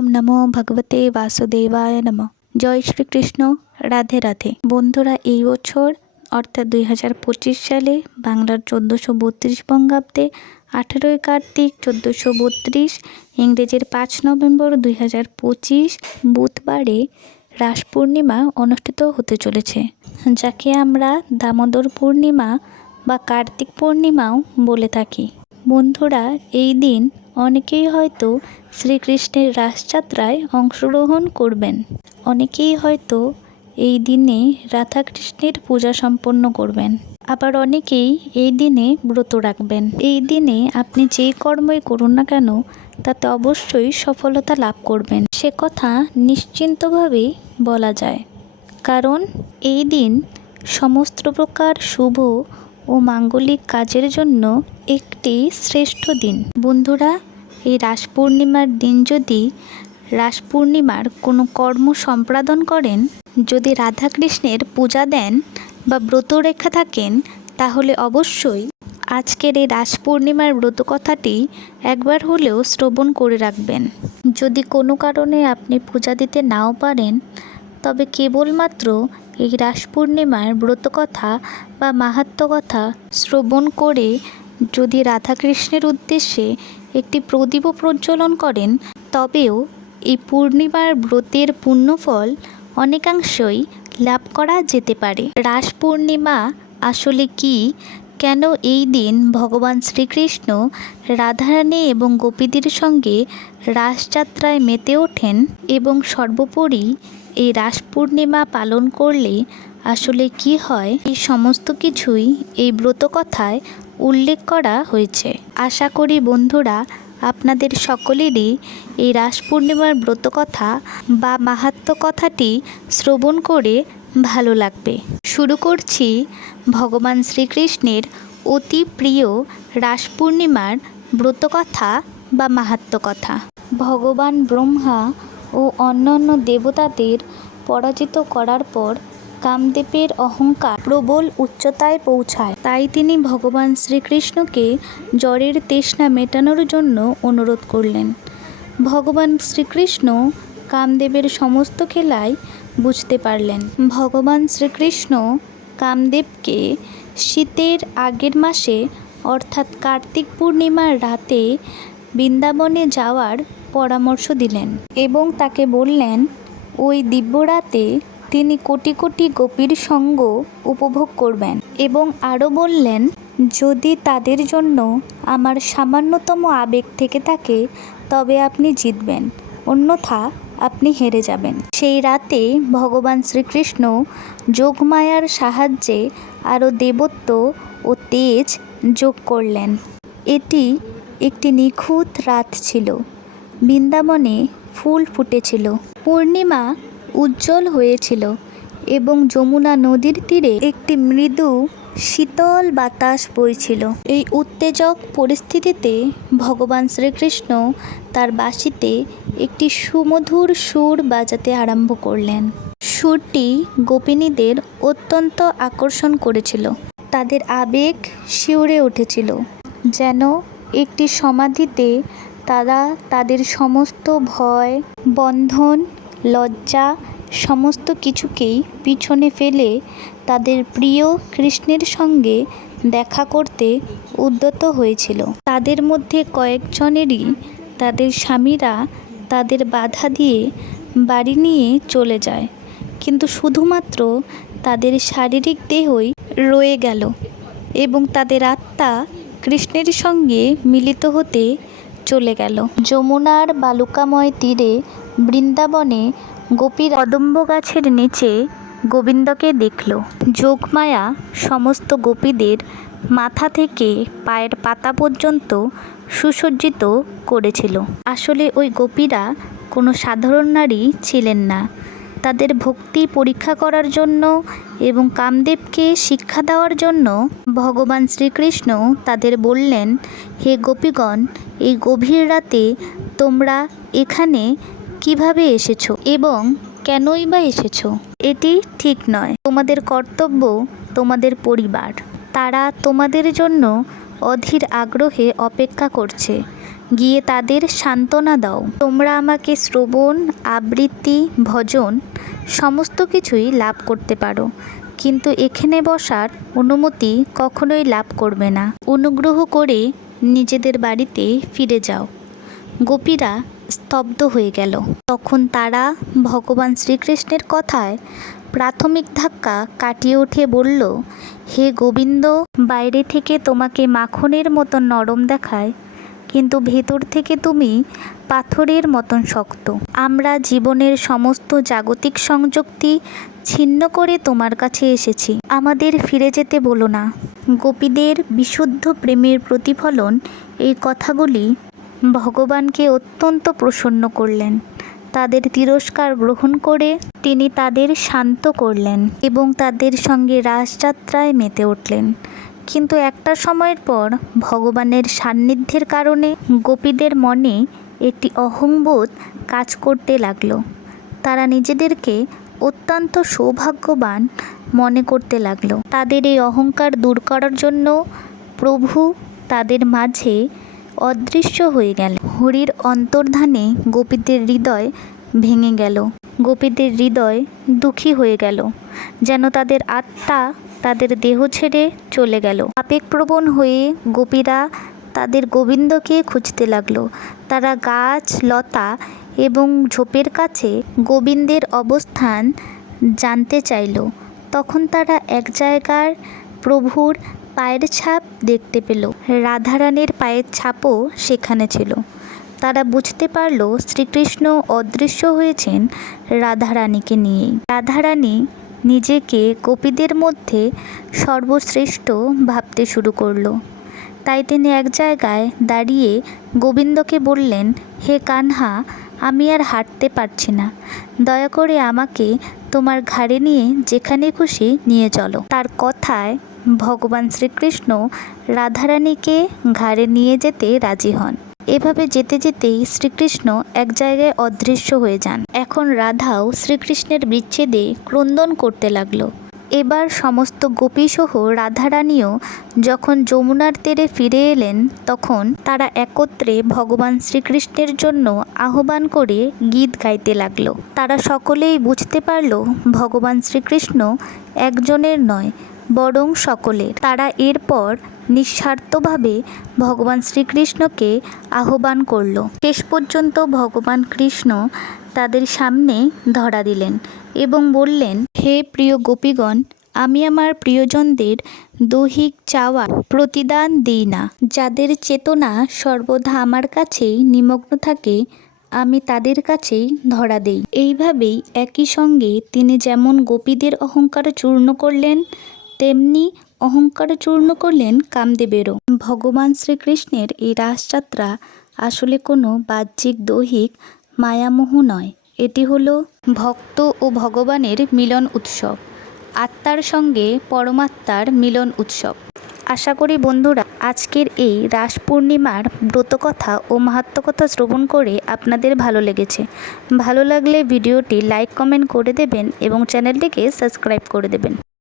ওম নমো ভগবতে বাসুদেবায় নম। জয় শ্রীকৃষ্ণ। রাধে রাধে। বন্ধুরা, এই বছর, অর্থাৎ দুই হাজার পঁচিশ সালে বাংলার চোদ্দোশো বত্রিশ বঙ্গাব্দে আঠেরোই কার্তিক চোদ্দোশো বত্রিশ, ইংরেজির পাঁচ নভেম্বর দুই হাজার পঁচিশ, বুধবারে রাস পূর্ণিমা অনুষ্ঠিত হতে চলেছে, যাকে আমরা দামোদর পূর্ণিমা বা কার্তিক পূর্ণিমাও বলে থাকি। বন্ধুরা, এই দিন অনেকেই হয়তো শ্রীকৃষ্ণের রাসযাত্রায় অংশগ্রহণ করবেন। অনেকেই হয়তো এই দিনে রাধাকৃষ্ণের পূজা সম্পন্ন করবেন। আবার অনেকেই এই দিনে ব্রত রাখবেন। এই দিনে আপনি যে কর্মই করুন না কেন, তাতে অবশ্যই সফলতা লাভ করবেন। সে কথা নিশ্চিন্তভাবেই বলা যায়। কারণ এই দিন সমস্ত প্রকার শুভ ও মাঙ্গলিক কাজের জন্য একটি শ্রেষ্ঠ দিন। বন্ধুরা, এই রাস পূর্ণিমার দিন যদি রাস পূর্ণিমার কোনো কর্ম সম্পাদন করেন, যদি রাধাকৃষ্ণের পূজা দেন বা ব্রত রেখা থাকেন, তাহলে অবশ্যই আজকের এই রাস পূর্ণিমার ব্রত কথাটি একবার হলেও শ্রবণ করে রাখবেন। যদি কোনো কারণে আপনি পূজা দিতে নাও পারেন, তবে কেবলমাত্র এই রাস পূর্ণিমার ব্রতকথা বা মাহাত্ম কথা শ্রবণ করে যদি রাধাকৃষ্ণের উদ্দেশ্যে একটি প্রদীপ প্রজ্বলন করেন, তবেও এই পূর্ণিমার ব্রতের পুণ্যফল অনেকাংশই লাভ করা যেতে পারে। রাস পূর্ণিমা আসলে কি? কেন এই দিন ভগবান শ্রীকৃষ্ণ রাধারানী এবং গোপীদের সঙ্গে রাসযাত্রায় মেতে ওঠেন এবং সর্বোপরি এই রাস পূর্ণিমা পালন করলে আসলে কি হয়? এই সমস্ত কিছুই এই ব্রতকথায় উল্লেখ করা হয়েছে। আশা করি বন্ধুরা, আপনাদের সকলেরই এই রাস পূর্ণিমার ব্রতকথা বা মাহাত্ম কথাটি শ্রবণ করে ভালো লাগবে। শুরু করছি ভগবান শ্রীকৃষ্ণের অতি প্রিয় রাস পূর্ণিমার ব্রতকথা বা মাহাত্ম কথা। ভগবান ব্রহ্মা ও অন্যান্য দেবতাদের পরাজিত করার পর কামদেবের অহংকার প্রবল উচ্চতায় পৌঁছায়। তাই তিনি ভগবান শ্রীকৃষ্ণকে জ্বরের তৃষ্ণা মেটানোর জন্য অনুরোধ করলেন। ভগবান শ্রীকৃষ্ণ কামদেবের সমস্ত খেলায় বুঝতে পারলেন। ভগবান শ্রীকৃষ্ণ কামদেবকে শীতের আগের মাসে, অর্থাৎ কার্তিক পূর্ণিমার রাতে বৃন্দাবনে যাওয়ার পরামর্শ দিলেন এবং তাকে বললেন, ওই দিব্যরাতে তিনি কোটি কোটি গোপীর সঙ্গ উপভোগ করবেন। এবং আরও বললেন, যদি তাদের জন্য আমার সামান্যতম আবেগ থেকে থাকে, তবে আপনি জিতবেন, অন্যথা আপনি হেরে যাবেন। সেই রাতে ভগবান শ্রীকৃষ্ণ যোগমায়ার সাহায্যে আরও দেবত্ব ও তেজ যোগ করলেন। এটি একটি নিখুঁত রাত ছিল। বৃন্দাবনে ফুল ফুটেছিল। পূর্ণিমা উজ্জ্বল হয়েছিল এবং যমুনা নদীর তীরে একটি মৃদু শীতল বাতাস বইছিল। এই উত্তেজক পরিস্থিতিতে ভগবান শ্রীকৃষ্ণ তার বাঁশিতে একটি সুমধুর সুর বাজাতে আরম্ভ করলেন। সুরটি গোপিনীদের অত্যন্ত আকর্ষণ করেছিল। তাদের আবেগ শিউরে উঠেছিল। যেন একটি সমাধিতে তারা তাদের সমস্ত ভয়, বন্ধন, লজ্জা সমস্ত কিছুকেই পিছনে ফেলে তাদের প্রিয় কৃষ্ণের সঙ্গে দেখা করতে উদ্যত হয়েছিল। তাদের মধ্যে কয়েকজনেরই তাদের স্বামীরা তাদের বাধা দিয়ে বাড়ি নিয়ে চলে যায়, কিন্তু শুধুমাত্র তাদের শারীরিক দেহই রয়ে গেল এবং তাদের আত্মা কৃষ্ণের সঙ্গে মিলিত হতে চলে গেল। যমুনার বালুকাময় তীরে বৃন্দাবনে গোপীর কদম্ব গাছের নিচে গোবিন্দকে দেখল। যোগমায়া সমস্ত গোপীদের মাথা থেকে পায়ের পাতা পর্যন্ত সুসজ্জিত করেছিল। আসলে ওই গোপীরা কোনো সাধারণ নারী ছিলেন না। তাদের ভক্তি পরীক্ষা করার জন্য এবং কামদেবকে শিক্ষা দেওয়ার জন্য ভগবান শ্রীকৃষ্ণ তাদের বললেন, হে গোপীগণ এই গভীর রাতে তোমরা এখানে কীভাবে এসেছ এবং কেনই বা এসেছ? এটি ঠিক নয়। তোমাদের কর্তব্য তোমাদের পরিবার। তারা তোমাদের জন্য অধীর আগ্রহে অপেক্ষা করছে। গিয়ে তাদের সান্ত্বনা দাও। তোমরা আমাকে শ্রবণ, আবৃত্তি, ভজন সমস্ত কিছুই লাভ করতে পারো। কিন্তু এখানে বসার অনুমতি কখনোই লাভ করবে না। অনুগ্রহ করে নিজেদের বাড়িতে ফিরে যাও। গোপীরা স্তব্ধ হয়ে গেল। তখন তারা ভগবান শ্রীকৃষ্ণের কথায় প্রাথমিক ধাক্কা কাটিয়ে উঠে বলল, হে গোবিন্দ, বাইরে থেকে তোমাকে মাখনের মতো নরম দেখায় কিন্তু ভেতর থেকে তুমি পাথরের মতন শক্ত। আমরা জীবনের সমস্ত জাগতিক সংযুক্তি ছিন্ন করে তোমার কাছে এসেছি। আমাদের ফিরে যেতে বলো না। গোপীদের বিশুদ্ধ প্রেমের প্রতিফলন এই কথাগুলি ভগবানকে অত্যন্ত প্রসন্ন করলেন। তাদের তিরস্কার গ্রহণ করে তিনি তাদের শান্ত করলেন এবং তাদের সঙ্গে রাসযাত্রায় মেতে উঠলেন। কিন্তু একটা সময়ের পর ভগবানের সান্নিধ্যের কারণে গোপীদের মনে একটি অহংবোধ কাজ করতে লাগল। তারা নিজেদেরকে অত্যন্ত সৌভাগ্যবান মনে করতে লাগল। তাদের এই অহংকার দূর করার জন্য প্রভু তাদের মাঝে অদৃশ্য হয়ে গেল। হরির অন্তর্ধানে গোপীদের হৃদয় ভেঙে গেল। গোপীদের হৃদয় দুঃখী হয়ে গেল। যেন তাদের আত্মা তাদের দেহ ছেড়ে চলে গেল। আবেগপ্রবণ হয়ে গোপীরা তাদের গোবিন্দকে খুঁজতে লাগল। তারা গাছ, লতা এবং ঝোপের কাছে গোবিন্দের অবস্থান জানতে চাইল। তখন তারা এক জায়গার প্রভুর পায়ের ছাপ দেখতে পেল। রাধারানীর পায়ের ছাপও সেখানে ছিল। তারা বুঝতে পারল শ্রীকৃষ্ণ অদৃশ্য হয়েছেন রাধারানীকে নিয়েই। রাধারানী নিজেকে গোপীদের মধ্যে সর্বশ্রেষ্ঠ ভাবতে শুরু করল। তাই তিনি এক জায়গায় দাঁড়িয়ে গোবিন্দকে বললেন, হে কানহা, আমি আর হাঁটতে পারছি না। দয়া করে আমাকে তোমার ঘাড়ে নিয়ে যেখানে খুশি নিয়ে চলো তার কথায় ভগবান শ্রীকৃষ্ণ রাধারানীকে ঘাড়ে নিয়ে যেতে রাজি হন। এভাবে যেতে যেতেই শ্রীকৃষ্ণ এক জায়গায় অদৃশ্য হয়ে যান। এখন রাধাও শ্রীকৃষ্ণের বিচ্ছেদে ক্রন্দন করতে লাগল। এবার সমস্ত গোপীসহ রাধারানীও যখন যমুনার তীরে ফিরে এলেন, তখন তারা একত্রে ভগবান শ্রীকৃষ্ণের জন্য আহ্বান করে গীত গাইতে লাগল। তারা সকলেই বুঝতে পারল ভগবান শ্রীকৃষ্ণ একজনের নয়, বরং সকলের। তারা এরপর নিঃস্বার্থভাবে ভগবান শ্রীকৃষ্ণকে আহ্বান করল। শেষ পর্যন্ত ভগবান কৃষ্ণ তাদের সামনে ধরা দিলেন এবং বললেন, হে প্রিয় গোপীগণ, আমি আমার প্রিয়জনদের দৈহিক চাওয়া প্রতিদান দিই না। যাদের চেতনা সর্বদা আমার কাছেই নিমগ্ন থাকে, আমি তাদের কাছেই ধরা দেই। এইভাবেই একই সঙ্গে তিনি যেমন গোপীদের অহংকার চূর্ণ করলেন তেমনি অহংকার চূর্ণ করলেন কামদেবেরও। ভগবান শ্রীকৃষ্ণের এই রাসযাত্রা আসলে কোনো বাহ্যিক দৈহিক মায়ামোহ নয়। এটি হলো ভক্ত ও ভগবানের মিলন উৎসব, আত্মার সঙ্গে পরমাত্মার মিলন উৎসব। আশা করি বন্ধুরা, আজকের এই রাস পূর্ণিমার ব্রতকথা ও মাহাত্মকথা শ্রবণ করে আপনাদের ভালো লেগেছে। ভালো লাগলে ভিডিওটি লাইক, কমেন্ট করে দেবেন এবং চ্যানেলটিকে সাবস্ক্রাইব করে দেবেন।